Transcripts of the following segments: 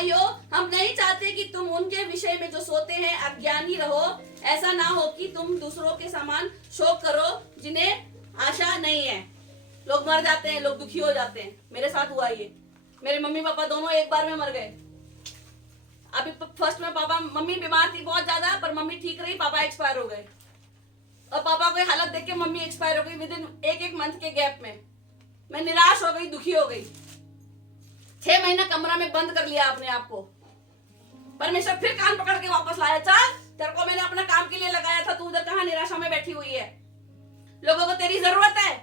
भाइयों, हम नहीं चाहते कि तुम उनके विषय में जो सोते हैं अज्ञानी रहो। ऐसा ना हो कि तुम दूसरों के समान शोक करो जिन्हें आशा नहीं है। लोग मर जाते हैं, लोग दुखी हो जाते हैं। मेरे साथ हुआ ये। मेरे मम्मी पापा दोनों एक बार में मर गए। अभी फर्स्ट में पापा, मम्मी बीमार थी बहुत ज्यादा, पर मम्मी ठीक रही, पापा एक्सपायर हो गए। और पापा को हालत देख के मम्मी एक्सपायर हो गई विद इन एक मंथ के गैप में। मैं निराश हो गई, दुखी हो गई। 6 महीना कमरा में बंद कर लिया अपने आप को। परमेश्वर फिर कान पकड़ के वापस लाया, चल तेरे को मैंने अपना काम के लिए लगाया था, तू उधर कहां निराशा में बैठी हुई है, लोगों को तेरी जरूरत है।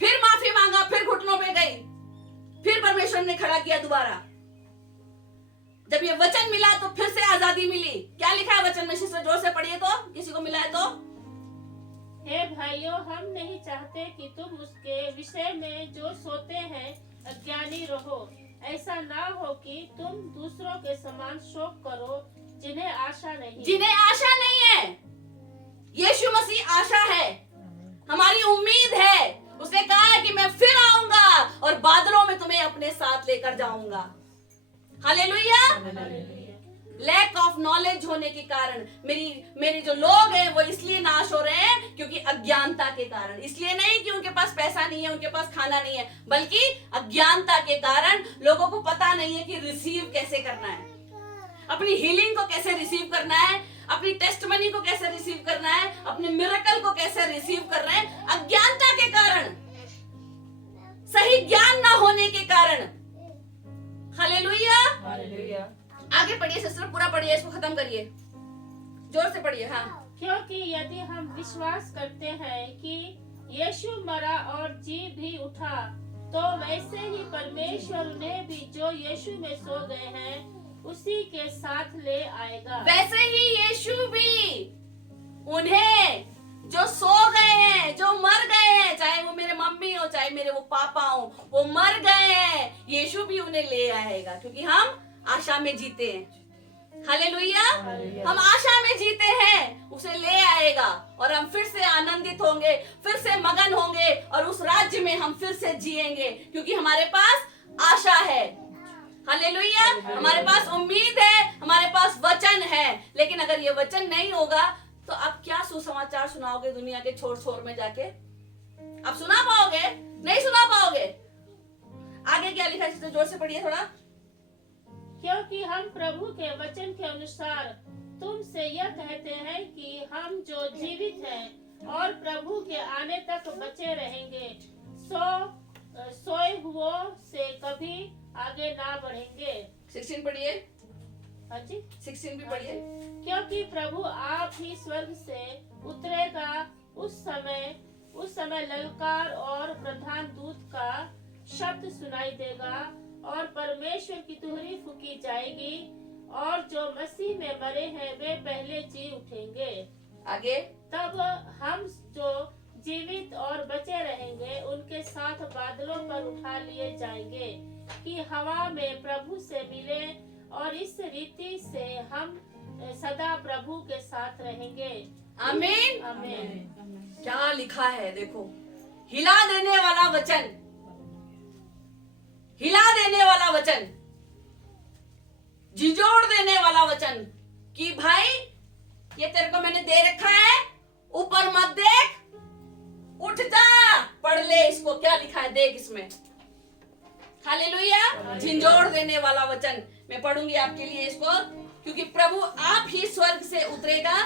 फिर माफी मांगा, फिर घुटनों पे गई, फिर परमेश्वर ने खड़ा किया दोबारा। जब ये वचन मिला तो फिर से आजादी मिली। क्या लिखा है वचन में? सिस्टर जोर से पढ़िए तो, किसी को मिला है तो। हे भाइयों, हम नहीं चाहते कि तुम उसके विषय में जो सोते हैं अज्ञानी रहो। ऐसा ना हो कि तुम दूसरों के समान शोक करो जिन्हें आशा नहीं है। यीशु मसीह आशा है, हमारी उम्मीद है। उसने कहा है कि मैं फिर आऊंगा और बादलों में तुम्हें अपने साथ लेकर जाऊंगा। हालेलुया। लैक ऑफ नॉलेज होने के कारण मेरी जो लोग हैं वो इसलिए नाश हो रहे हैं क्योंकि अज्ञानता के कारण। इसलिए नहीं कि उनके पास पैसा नहीं है, उनके पास खाना नहीं है, बल्कि अज्ञानता के कारण लोगों को पता नहीं है कि रिसीव कैसे करना है, अपनी हीलिंग को कैसे रिसीव करना है, अपनी टेस्टमनी को कैसे रिसीव करना है, अपने मिरेकल को कैसे रिसीव कर रहे हैं। अज्ञानता के कारण, सही ज्ञान ना होने के कारण। हालेलुया। आगे पढ़िए सिस्टर, पूरा पढ़िए, इसको खत्म करिए, जोर से पढ़िए। हाँ, क्योंकि यदि हम विश्वास करते हैं कि यीशु मरा और जी भी उठा, तो वैसे ही परमेश्वर उन्हें भी जो यीशु में सो गए हैं उसी के साथ ले आएगा। वैसे ही यीशु भी उन्हें जो सो गए हैं, जो मर गए हैं, चाहे वो मेरे मम्मी हो, चाहे मेरे वो पापा हो, वो मर गए हैं, यीशु भी उन्हें ले आएगा, क्योंकि हम आशा में जीते हैं। हालेलुया। हम आशा में जीते हैं, उसे ले आएगा और हम फिर से आनंदित होंगे, फिर से मगन होंगे और उस राज्य में हम फिर से जिएंगे, क्योंकि हमारे पास आशा है। हालेलुया। हमारे पास उम्मीद है, हमारे पास वचन है। लेकिन अगर ये वचन नहीं होगा तो आप क्या सुसमाचार सुनाओगे दुनिया के छोर छोर में जाके? आप सुना पाओगे? नहीं सुना पाओगे। आगे क्या लिखा है? जोर से पढ़िए थोड़ा। क्योंकि हम प्रभु के वचन के अनुसार तुमसे यह कहते हैं कि हम जो जीवित हैं और प्रभु के आने तक बचे रहेंगे, सोए हुओं से कभी आगे ना बढ़ेंगे। 16 पढ़िए। हाँ जी, 16 भी पढ़िए। क्योंकि प्रभु आप ही स्वर्ग से उतरेगा, उस समय ललकार और प्रधान दूत का शब्द सुनाई देगा और परमेश्वर की तुहरी फूकी जाएगी और जो मसीह में मरे हैं वे पहले जी उठेंगे। आगे, तब हम जो जीवित और बचे रहेंगे उनके साथ बादलों पर उठा लिए जाएंगे कि हवा में प्रभु से मिले, और इस रीति से हम सदा प्रभु के साथ रहेंगे। आमीन। आमीन। क्या लिखा है देखो, हिला देने वाला वचन, हिला देने वाला वचन, झिझोड़ देने वाला वचन कि भाई ये तेरे को मैंने दे रखा है, ऊपर मत देख, उठ जा, पढ़ ले इसको, क्या लिखा है देख इसमें। हालेलुया। झिझोड़ देने वाला वचन मैं पढ़ूंगी आपके लिए इसको। क्योंकि प्रभु आप ही स्वर्ग से उतरेगा,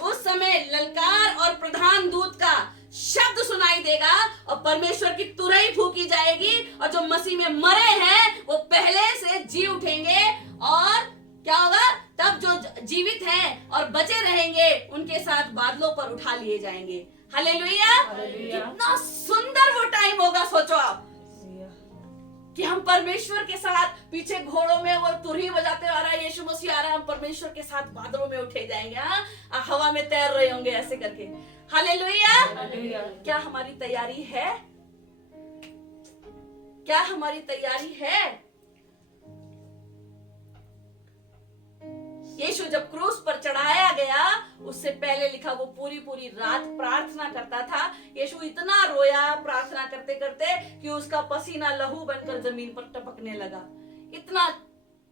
उस समय ललकार और प्रधान दूत का शब्द सुनाई देगा और परमेश्वर की तुरही फूकी जाएगी, और जो मसीह में मरे हैं वो पहले से जी उठेंगे। और क्या होगा? तब जो जीवित हैं और बचे रहेंगे उनके साथ बादलों पर उठा लिए जाएंगे। हालेलुया। कितना सुंदर वो टाइम होगा, सोचो आप कि हम परमेश्वर के साथ, पीछे घोड़ों में वो तुरही बजाते आ रहा है, यीशु मसीह आ रहा है, हम परमेश्वर के साथ बादलों में उठे जाएंगे। हाँ, हवा में तैर रहे होंगे ऐसे करके। हालेलुया। क्या हमारी तैयारी है? क्या हमारी तैयारी है? यीशु जब क्रूस पर चढ़ाया गया, उससे पहले लिखा वो पूरी रात प्रार्थना करता था। यीशु इतना रोया प्रार्थना करते करते कि उसका पसीना लहू बनकर जमीन पर टपकने लगा। इतना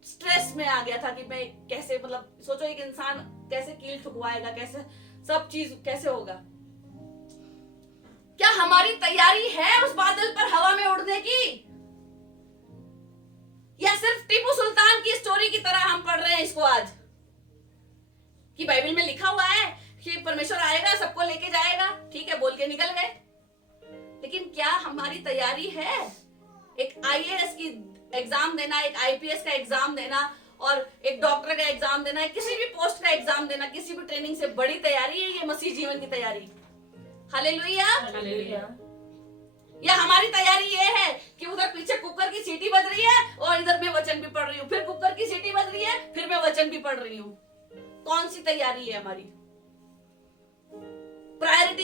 स्ट्रेस स्ट्रेस में आ गया था कि मैं कैसे, मतलब सोचो एक इंसान कैसे कील ठुकवाएगा, कैसे सब चीज कैसे होगा। क्या हमारी तैयारी है उस बादल पर हवा में उड़ने की, या सिर्फ टीपू सुल्तान की स्टोरी की तरह हम पढ़ रहे हैं इसको आज, कि बाइबल में लिखा हुआ है कि परमेश्वर आएगा सबको लेके जाएगा, ठीक है बोल के निकल गए। लेकिन क्या हमारी तैयारी है एक आईएएस की एग्जाम देना, एक आईपीएस का एग्जाम देना, और एक डॉक्टर का एग्जाम देना, किसी भी पोस्ट का एग्जाम देना, किसी भी ट्रेनिंग से बड़ी तैयारी है ये मसीह जीवन की तैयारी। हालेलुया। हालेलुया। या हमारी तैयारी ये है कि उधर पीछे कुकर की सीटी बज रही है और इधर मैं वचन भी पढ़ रही हूँ, फिर कुकर की सीटी बज रही है, फिर मैं वचन भी पढ़ रही हूँ। कौन सी तैयारी है हमारी? प्रायोरिटी